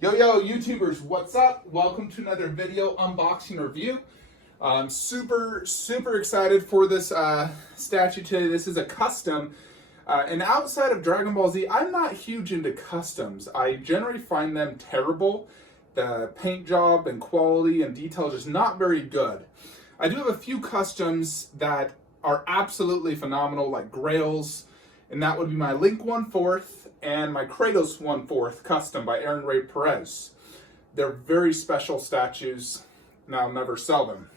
Yo, YouTubers, what's up? Welcome to another video unboxing review. I'm super excited for this statue today. This is a custom. And outside of Dragon Ball Z, I'm not huge into customs. I generally find them terrible. The paint job and quality and detail is just not very good. I do have a few customs that are absolutely phenomenal, like Grails, and that would be my Link 1/4 and my Kratos 1/4 custom by Aaron Ray Perez. They're very special statues, and I'll never sell them.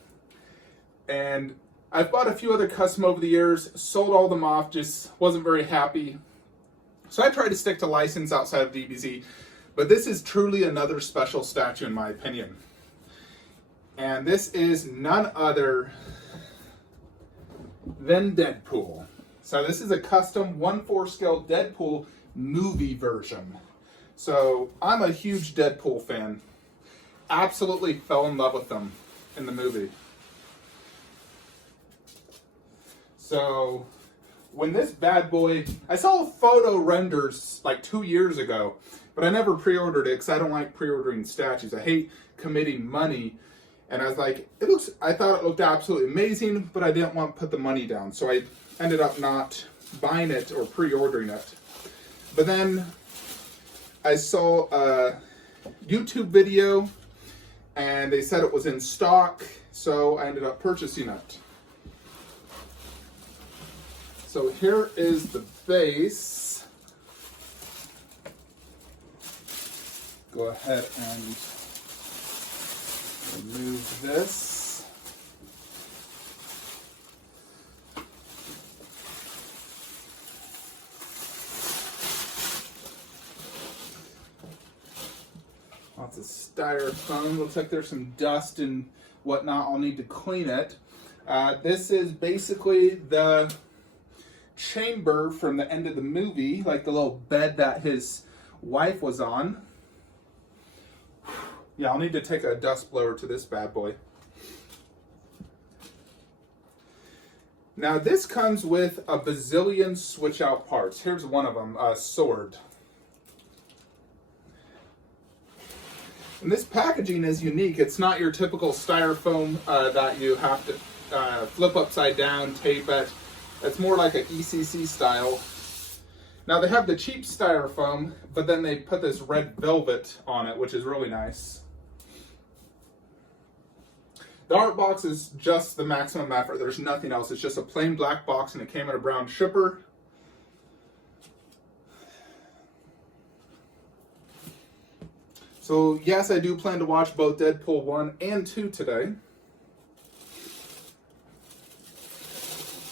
And I've bought a few other custom over the years, sold all them off, just wasn't very happy. So I tried to stick to license outside of DBZ, but this is truly another special statue in my opinion. And this is none other than Deadpool. So this is a custom 1/4 scale Deadpool movie version. So I'm a huge Deadpool fan. Absolutely fell in love with them in the movie. So when this bad boy, I saw photo renders like 2 years ago, but I never pre-ordered it because I don't like pre-ordering statues. I hate committing money. And I was like, I thought it looked absolutely amazing, but I didn't want to put the money down. So I ended up not buying it or pre-ordering it. But then I saw a YouTube video and they said it was in stock, so I ended up purchasing it. So here is the base. Go ahead and remove this. Lots of styrofoam. Looks like there's some dust and whatnot. I'll need to clean it. This is basically the chamber from the end of the movie, like the little bed that his wife was on. Yeah, I'll need to take a dust blower to this bad boy. Now this comes with a bazillion switch out parts. Here's one of them, a sword. And this packaging is unique. It's not your typical styrofoam that you have to flip upside down, tape it. It's more like an ECC style. Now they have the cheap styrofoam, but then they put this red velvet on it, which is really nice. The art box is just the maximum effort. There's nothing else. It's just a plain black box and it came in a brown shipper. So yes, I do plan to watch both Deadpool 1 and 2 today.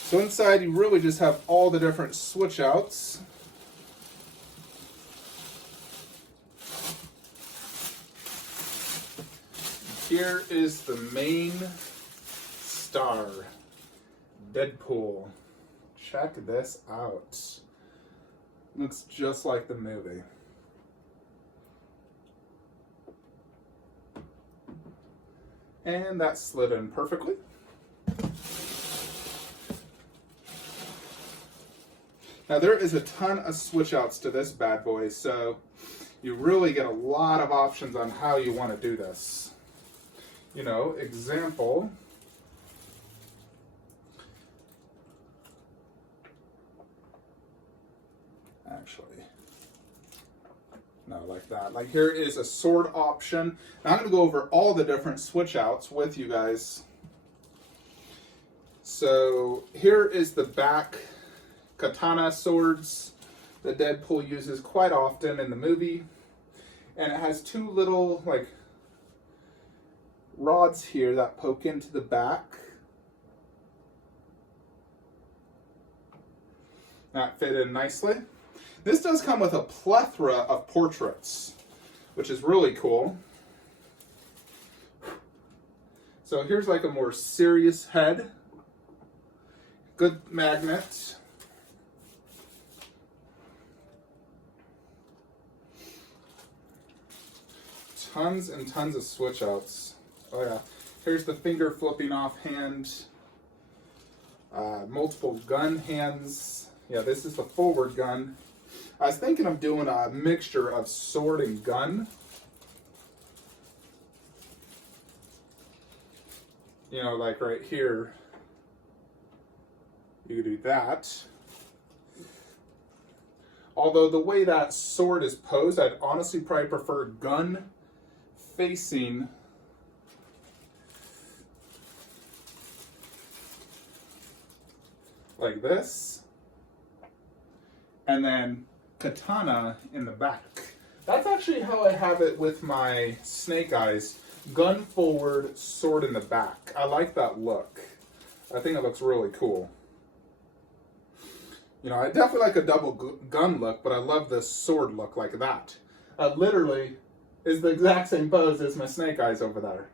So inside you really just have all the different switch outs. Here is the main star, Deadpool. Check this out. Looks just like the movie. And that slid in perfectly. Now there is a ton of switch outs to this bad boy, so you really get a lot of options on how you want to do this. You know, example, actually, no, like that. Like here is a sword option. Now I'm going to go over all the different switch outs with you guys. So here is the back katana swords that Deadpool uses quite often in the movie. And it has two little like rods here that poke into the back. That fit in nicely. This does come with a plethora of portraits, which is really cool. So here's like a more serious head. Good magnet. Tons and tons of switch outs. Oh yeah, here's the finger flipping off hand. Multiple gun hands. Yeah, this is the forward gun. I was thinking of doing a mixture of sword and gun. You know, like right here, you could do that. Although the way that sword is posed, I'd honestly probably prefer gun facing like this, and then katana in the back. That's actually how I have it with my Snake Eyes. Gun forward, sword in the back. I like that look. I think it looks really cool. You know, I definitely like a double gun look, but I love the sword look like that. Literally is the exact same pose as my Snake Eyes over there.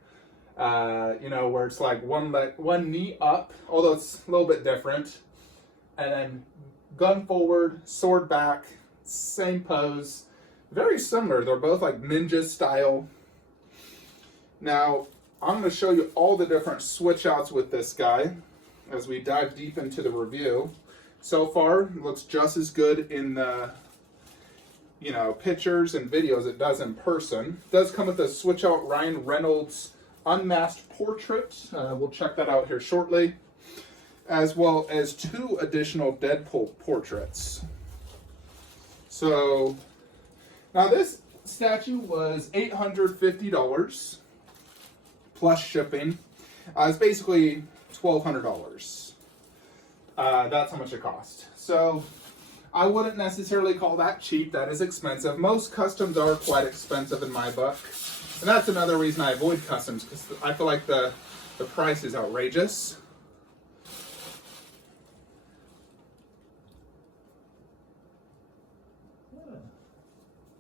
You know, where it's like one knee up, although it's a little bit different. And then gun forward, sword back, same pose. Very similar. They're both like ninja style. Now, I'm going to show you all the different switch outs with this guy as we dive deep into the review. So far, it looks just as good in the, you know, pictures and videos as it does in person. It does come with a switch out Ryan Reynolds unmasked portrait. We'll check that out here shortly. As well as 2 additional Deadpool portraits. So, now this statue was $850 plus shipping. It's basically $1,200. That's how much it cost. So I wouldn't necessarily call that cheap. That is expensive. Most customs are quite expensive in my book. And that's another reason I avoid customs, because I feel like the price is outrageous.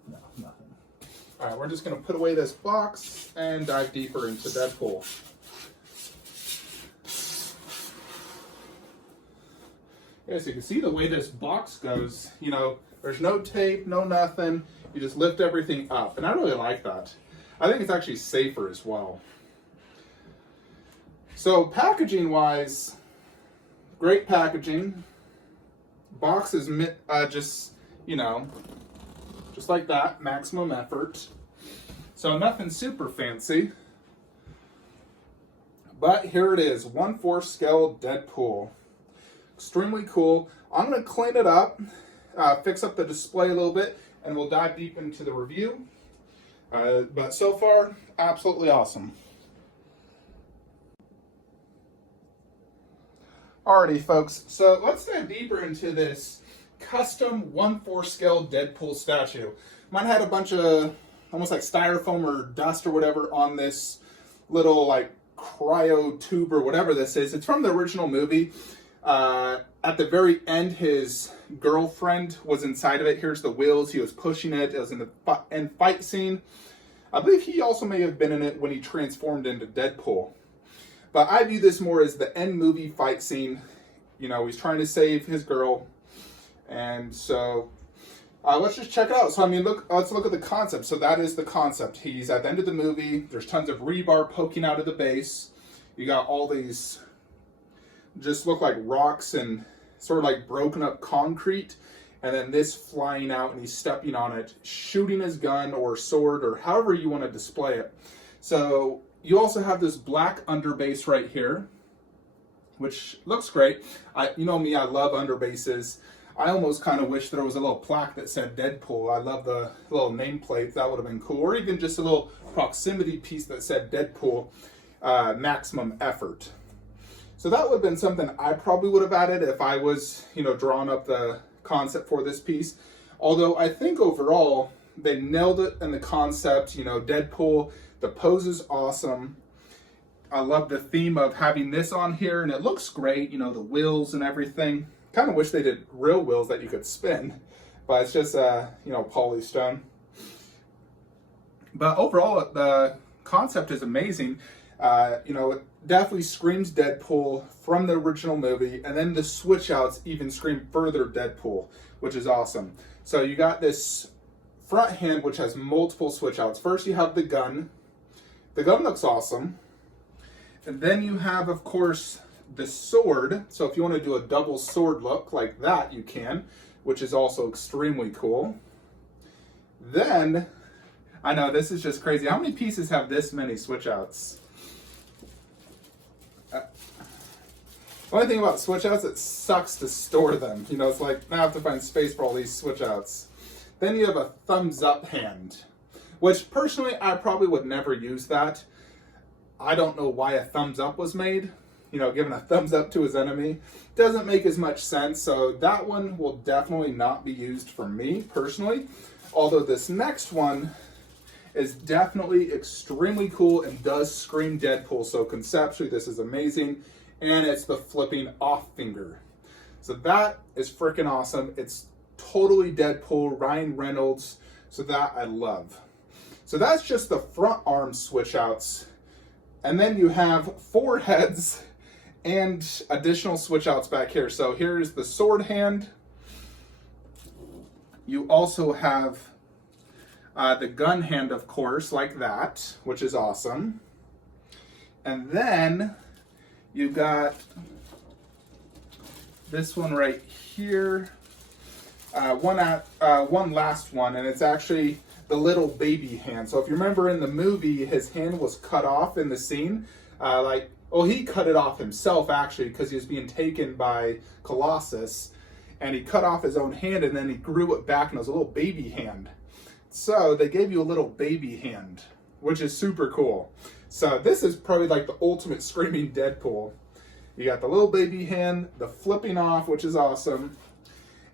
No, nothing. All right, we're just going to put away this box and dive deeper into Deadpool. Yeah, so you can see the way this box goes, you know, there's no tape, no nothing. You just lift everything up. And I really like that. I think it's actually safer as well. So packaging wise, great packaging. Box is just, you know, just like that, maximum effort. So nothing super fancy. But here it is, 1/4 scale Deadpool. Extremely cool. I'm going to clean it up, fix up the display a little bit, and we'll dive deep into the review. But so far, absolutely awesome. Alrighty, folks. So let's dive deeper into this custom 1/4 scale Deadpool statue. Mine had a bunch of almost like styrofoam or dust or whatever on this little like cryo tube or whatever this is. It's from the original movie. At the very end, his girlfriend was inside of it. Here's the wheels. He was pushing it. It was in the end fight scene. I believe he also may have been in it when he transformed into Deadpool. But I view this more as the end movie fight scene. You know, he's trying to save his girl. And so, let's just check it out. So, I mean, let's look at the concept. So that is the concept. He's at the end of the movie. There's tons of rebar poking out of the base. You got all these just look like rocks and sort of like broken up concrete, and then this flying out and he's stepping on it, shooting his gun or sword or however you want to display it. So you also have this black underbase right here, which looks great. You know me, I love underbases. I almost kind of wish there was a little plaque that said Deadpool. I love the little nameplate. That would have been cool. Or even just a little proximity piece that said Deadpool, maximum effort. So that would have been something I probably would have added if I was, you know, drawing up the concept for this piece. Although I think overall, they nailed it in the concept. You know, Deadpool, the pose is awesome. I love the theme of having this on here, and it looks great, you know, the wheels and everything. Kind of wish they did real wheels that you could spin, but it's just, you know, polystone. But overall, the concept is amazing. You know, it definitely screams Deadpool from the original movie, and then the switch outs even scream further Deadpool, which is awesome. So you got this front hand, which has multiple switch outs. First, you have the gun. The gun looks awesome. And then you have, of course, the sword. So if you want to do a double sword look like that, you can, which is also extremely cool. Then, I know this is just crazy. How many pieces have this many switch outs? Only thing about switch outs, it sucks to store them. You know, it's like, now I have to find space for all these switch outs. Then you have a thumbs up hand, which personally, I probably would never use that. I don't know why a thumbs up was made. You know, giving a thumbs up to his enemy doesn't make as much sense. So that one will definitely not be used for me personally. Although this next one is definitely extremely cool and does scream Deadpool. So conceptually, this is amazing. And it's the flipping off finger. So that is freaking awesome. It's totally Deadpool, Ryan Reynolds. So that I love. So that's just the front arm switch outs. And then you have 4 heads and additional switch outs back here. So here's the sword hand. You also have the gun hand, of course, like that, which is awesome. And then you got this one right here. One last one, and it's actually the little baby hand. So if you remember in the movie, his hand was cut off in the scene. He cut it off himself actually because he was being taken by Colossus, and he cut off his own hand and then he grew it back and it was a little baby hand. So they gave you a little baby hand, which is super cool. So this is probably like the ultimate screaming Deadpool. You got the little baby hand, the flipping off, which is awesome.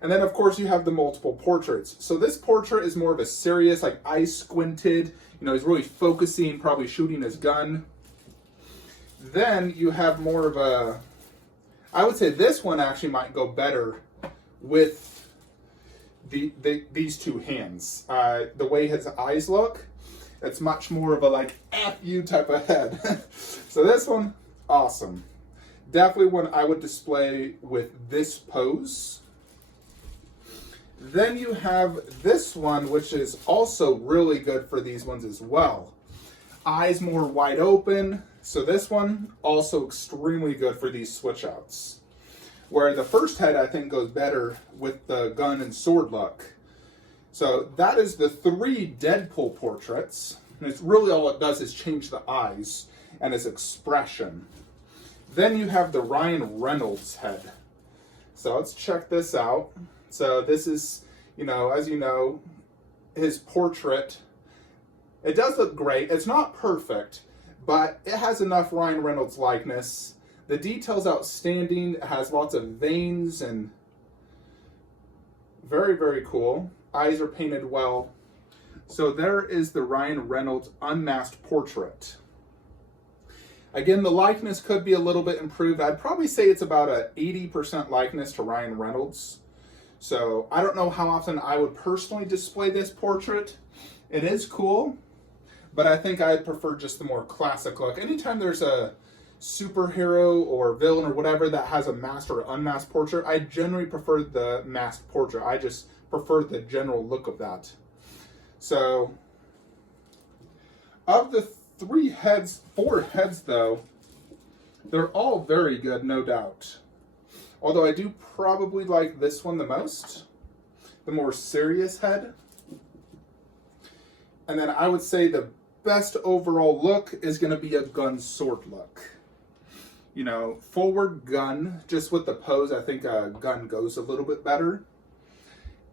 And then of course you have the multiple portraits. So this portrait is more of a serious, like eyes squinted, you know, he's really focusing, probably shooting his gun. Then you have more of a, I would say this one actually might go better with these 2 hands. The way his eyes look, it's much more of a like F you type of head. So this one, awesome. Definitely one I would display with this pose. Then you have this one, which is also really good for these ones as well. Eyes more wide open. So this one, also extremely good for these switch outs. Where the first head, I think, goes better with the gun and sword look. So that is the 3 Deadpool portraits. And it's really all it does is change the eyes and his expression. Then you have the Ryan Reynolds head. So let's check this out. So this is, you know, as you know, his portrait. It does look great. It's not perfect, but it has enough Ryan Reynolds likeness. The detail's outstanding. It has lots of veins and very, very cool. Eyes are painted well. So there is the Ryan Reynolds unmasked portrait. Again, the likeness could be a little bit improved. I'd probably say it's about a 80% likeness to Ryan Reynolds. So I don't know how often I would personally display this portrait. It is cool, but I think I'd prefer just the more classic look. Anytime there's a superhero or villain or whatever that has a masked or unmasked portrait, I generally prefer the masked portrait. I just prefer the general look of that. So of the 4 heads though, they're all very good, no doubt. Although I do probably like this one the most, the more serious head. And then I would say the best overall look is going to be a gun sword look. You know, forward gun, just with the pose, I think a gun goes a little bit better.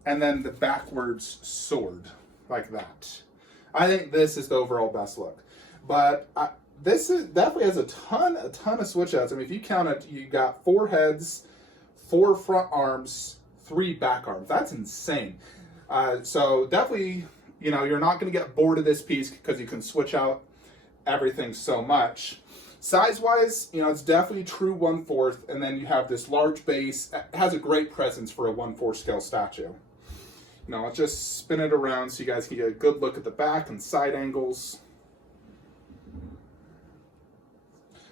And then the backwards sword, like that. I think this is the overall best look. But this definitely has a ton of switch outs. I mean, if you count it, you got 4 heads, 4 front arms, 3 back arms. That's insane. So definitely, you know, you're not going to get bored of this piece because you can switch out everything so much. Size-wise, you know, it's definitely true 1/4, and then you have this large base. It has a great presence for a 1/4 scale statue. You know, I'll just spin it around so you guys can get a good look at the back and side angles.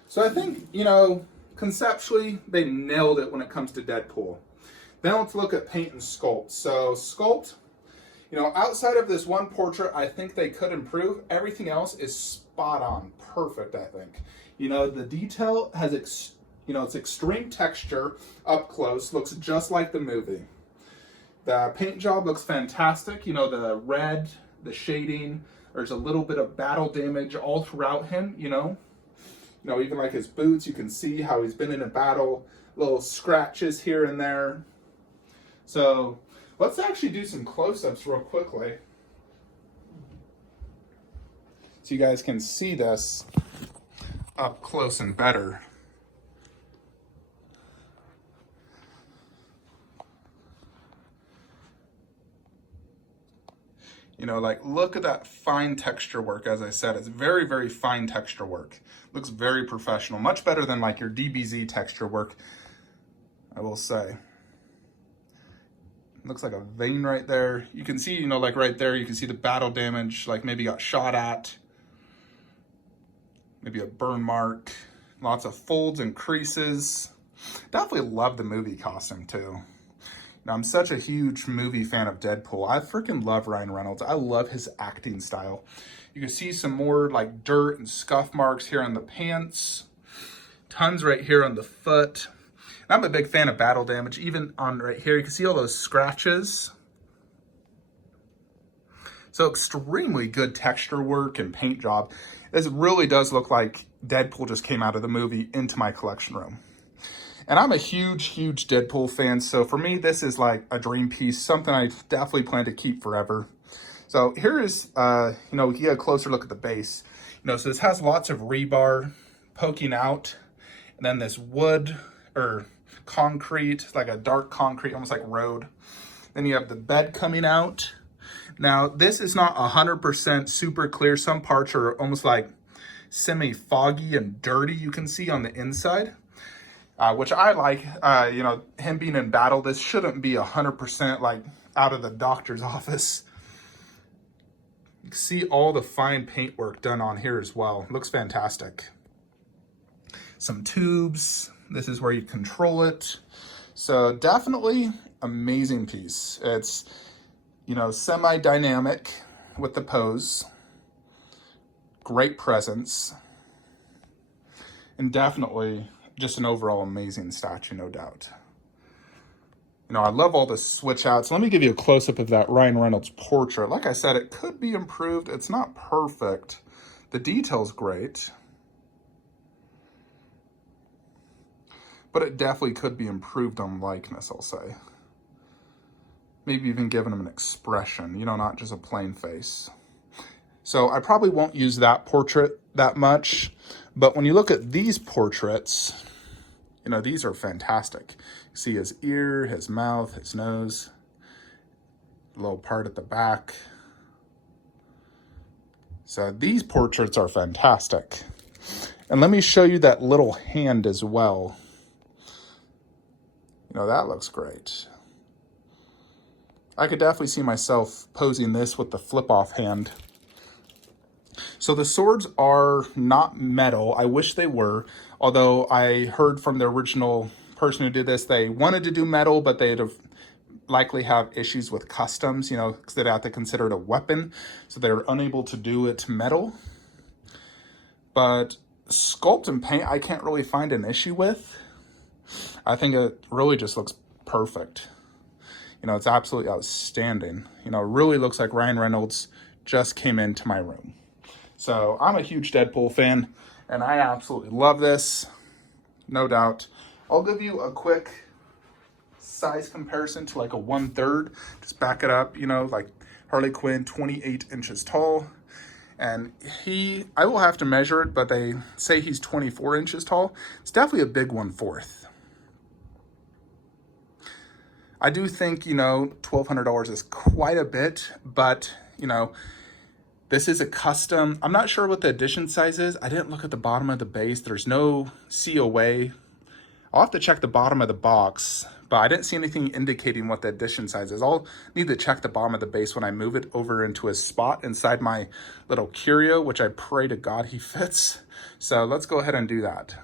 So I think, you know, conceptually, they nailed it when it comes to Deadpool. Then let's look at paint and sculpt. So sculpt, you know, outside of this one portrait, I think they could improve. Everything else is spot on, perfect, I think. You know, the detail has, it's extreme texture up close, looks just like the movie. The paint job looks fantastic. You know, the red, the shading, there's a little bit of battle damage all throughout him, you know. You know, even like his boots, you can see how he's been in a battle. little scratches here and there. So let's actually do some close-ups real quickly, so you guys can see this up close and better. You know, like, look at that fine texture work. As I said, it's very, very fine texture work. Looks very professional. Much better than like your DBZ texture work, I will say. Looks like a vein right there. You can see, you know, like right there, you can see the battle damage, like maybe got shot at. Maybe a burn mark. Lots of folds and creases. Definitely love the movie costume too. Now, I'm such a huge movie fan of Deadpool. I freaking love Ryan Reynolds. I love his acting style. You can see some more like dirt and scuff marks here on the pants. Tons right here on the foot. And I'm a big fan of battle damage. Even on right here, you can see all those scratches. So extremely good texture work and paint job. This really does look like Deadpool just came out of the movie into my collection room. And I'm a huge, huge Deadpool fan, so for me, this is like a dream piece, something I definitely plan to keep forever. So here is, you know, you get a closer look at the base. You know, so this has lots of rebar poking out, and then this wood or concrete, like a dark concrete, almost like road. Then you have the bed coming out. Now, this is not 100% super clear. Some parts are almost like semi-foggy and dirty, you can see on the inside. Which I like, you know, him being in battle, this shouldn't be 100% like out of the doctor's office. You can see all the fine paint work done on here as well. Looks fantastic. Some tubes. This is where you control it. So definitely amazing piece. It's, you know, semi-dynamic with the pose. Great presence. And definitely just an overall amazing statue, no doubt. You know, I love all the switch outs. Let me give you a close-up of that Ryan Reynolds portrait. Like I said, it could be improved. It's not perfect. The detail's great. But it definitely could be improved on likeness, I'll say. Maybe even giving him an expression, you know, not just a plain face. So I probably won't use that portrait that much. But when you look at these portraits, you know, these are fantastic. You see his ear, his mouth, his nose, a little part at the back. So these portraits are fantastic. And let me show you that little hand as well. You know, that looks great. I could definitely see myself posing this with the flip-off hand. So the swords are not metal. I wish they were, although I heard from the original person who did this, they wanted to do metal, but they'd have likely have issues with customs, you know, because they'd have to consider it a weapon. So they were unable to do it metal. But sculpt and paint, I can't really find an issue with. I think it really just looks perfect. You know, it's absolutely outstanding. You know, it really looks like Ryan Reynolds just came into my room. So I'm a huge Deadpool fan, and I absolutely love this, no doubt. I'll give you a quick size comparison to like a 1/3. Just back it up, you know, like Harley Quinn, 28 inches tall. And I will have to measure it, but they say he's 24 inches tall. It's definitely a big 1/4. I do think, you know, $1,200 is quite a bit, but, you know, this is a custom. I'm not sure what the edition size is. I didn't look at the bottom of the base. There's no COA. I'll have to check the bottom of the box, but I didn't see anything indicating what the edition size is. I'll need to check the bottom of the base when I move it over into a spot inside my little curio, which I pray to God he fits. So let's go ahead and do that.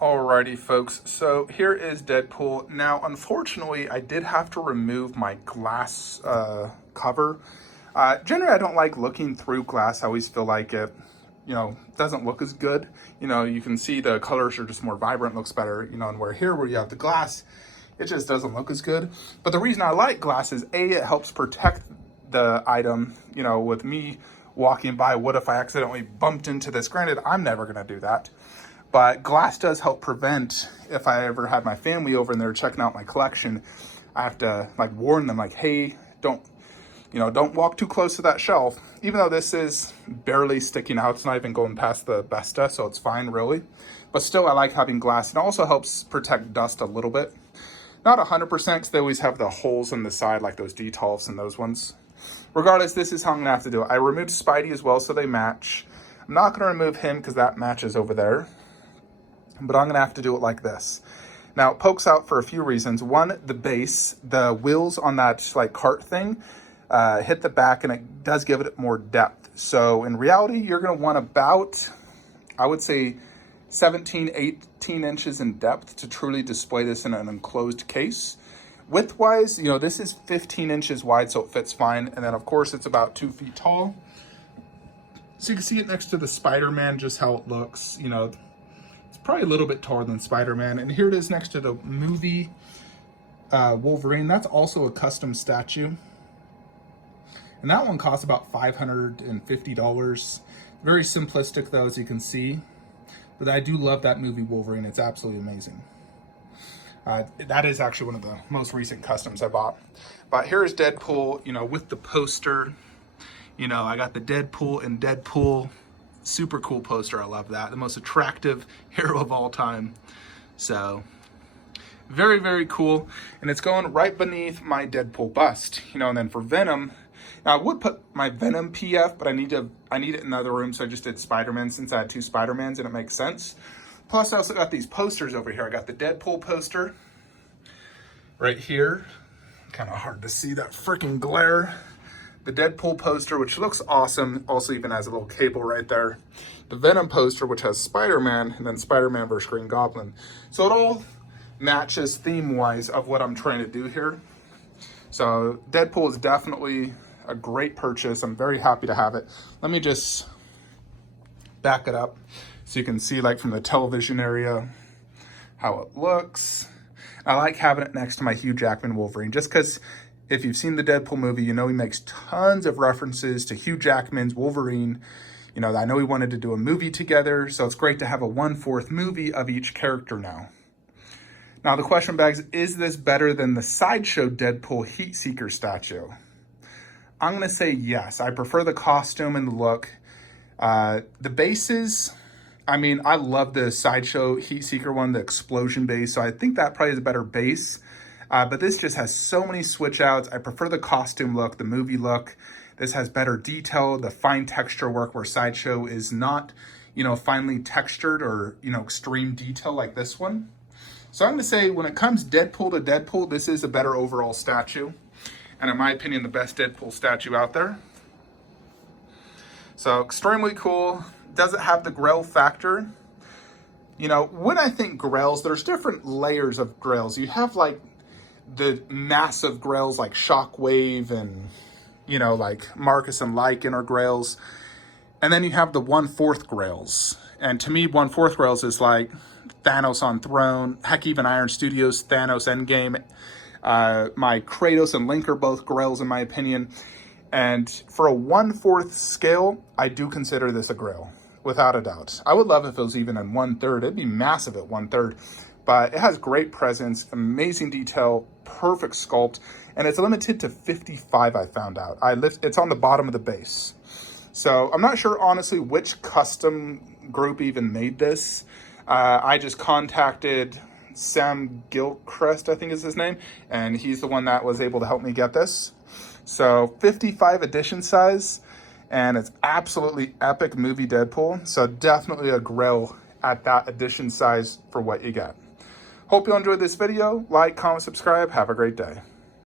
Alrighty, folks, so here is Deadpool. Now, unfortunately, I did have to remove my glass cover. Generally, I don't like looking through glass. I always feel like it, you know, doesn't look as good. You know, you can see the colors are just more vibrant, looks better, you know, and where you have the glass, it just doesn't look as good. But the reason I like glass is, A, it helps protect the item, you know, with me walking by, what if I accidentally bumped into this? Granted, I'm never gonna do that. But glass does help prevent, if I ever had my family over and they're checking out my collection, I have to like warn them like, hey, don't walk too close to that shelf. Even though this is barely sticking out, it's not even going past the Besta, so it's fine really. But still, I like having glass. It also helps protect dust a little bit. Not 100% because they always have the holes in the side like those Detolfs and those ones. Regardless, this is how I'm gonna have to do it. I removed Spidey as well so they match. I'm not gonna remove him because that matches over there. But I'm gonna have to do it like this. Now it pokes out for a few reasons. One, the base, the wheels on that like cart thing hit the back and it does give it more depth. So in reality, you're gonna want about, I would say 17, 18 inches in depth to truly display this in an enclosed case. Width-wise, this is 15 inches wide, so it fits fine. And then of course it's about 2 feet tall. So you can see it next to the Spider-Man, just how it looks, it's probably a little bit taller than Spider-Man. And here it is next to the movie Wolverine. That's also a custom statue. And that one costs about $550. Very simplistic though, as you can see. But I do love that movie Wolverine. It's absolutely amazing. That is actually one of the most recent customs I bought. But here is Deadpool, with the poster. I got the Deadpool and Deadpool. Super cool poster. I love that. The most attractive hero of all time. So, very, very cool. And it's going right beneath my Deadpool bust. And then for Venom, now I would put my Venom PF, but I need it in another room, so I just did Spider-Man since I had 2 Spider-Mans and it makes sense. Plus I also got these posters over here. I got the Deadpool poster right here. Kind of hard to see that freaking glare. The Deadpool poster, which looks awesome, also even has a little cable right there. The Venom poster, which has Spider-Man, and then Spider-Man versus Green Goblin. So it all matches theme-wise of what I'm trying to do here. So Deadpool is definitely a great purchase. I'm very happy to have it. Let me just back it up so you can see like from the television area how it looks. I like having it next to my Hugh Jackman Wolverine just because if you've seen the Deadpool movie, he makes tons of references to Hugh Jackman's Wolverine. I know he wanted to do a movie together, so it's great to have a 1/4 movie of each character now. Now the question begs, is this better than the Sideshow Deadpool Heat Seeker statue? I'm gonna say yes. I prefer the costume and the look. The bases, I love the Sideshow Heat Seeker one, the explosion base, so I think that probably is a better base. But this just has so many switch outs. I prefer the costume look, the movie look. This has better detail, the fine texture work where Sideshow is not, finely textured or, extreme detail like this one. So I'm gonna say when it comes Deadpool to Deadpool, this is a better overall statue. And in my opinion, the best Deadpool statue out there. So extremely cool. Does it have the Grail factor? When I think Grails, there's different layers of Grails. You have like the massive Grails like Shockwave and, like Marcus and Lycan are Grails. And then you have the 1/4 Grails. And to me, 1/4 Grails is like Thanos on Throne, heck, even Iron Studios, Thanos Endgame. My Kratos and Link are both Grails in my opinion. And for a 1/4 scale, I do consider this a Grail, without a doubt. I would love if it was even in 1/3. It'd be massive at 1/3. But it has great presence, amazing detail, perfect sculpt, and it's limited to 55, I found out. It's on the bottom of the base. So I'm not sure, honestly, which custom group even made this. I just contacted Sam Gilchrist, I think is his name, and he's the one that was able to help me get this. So 55 edition size, and it's absolutely epic movie Deadpool. So definitely a Grail at that edition size for what you get. Hope you enjoyed this video. Like, comment, subscribe. Have a great day.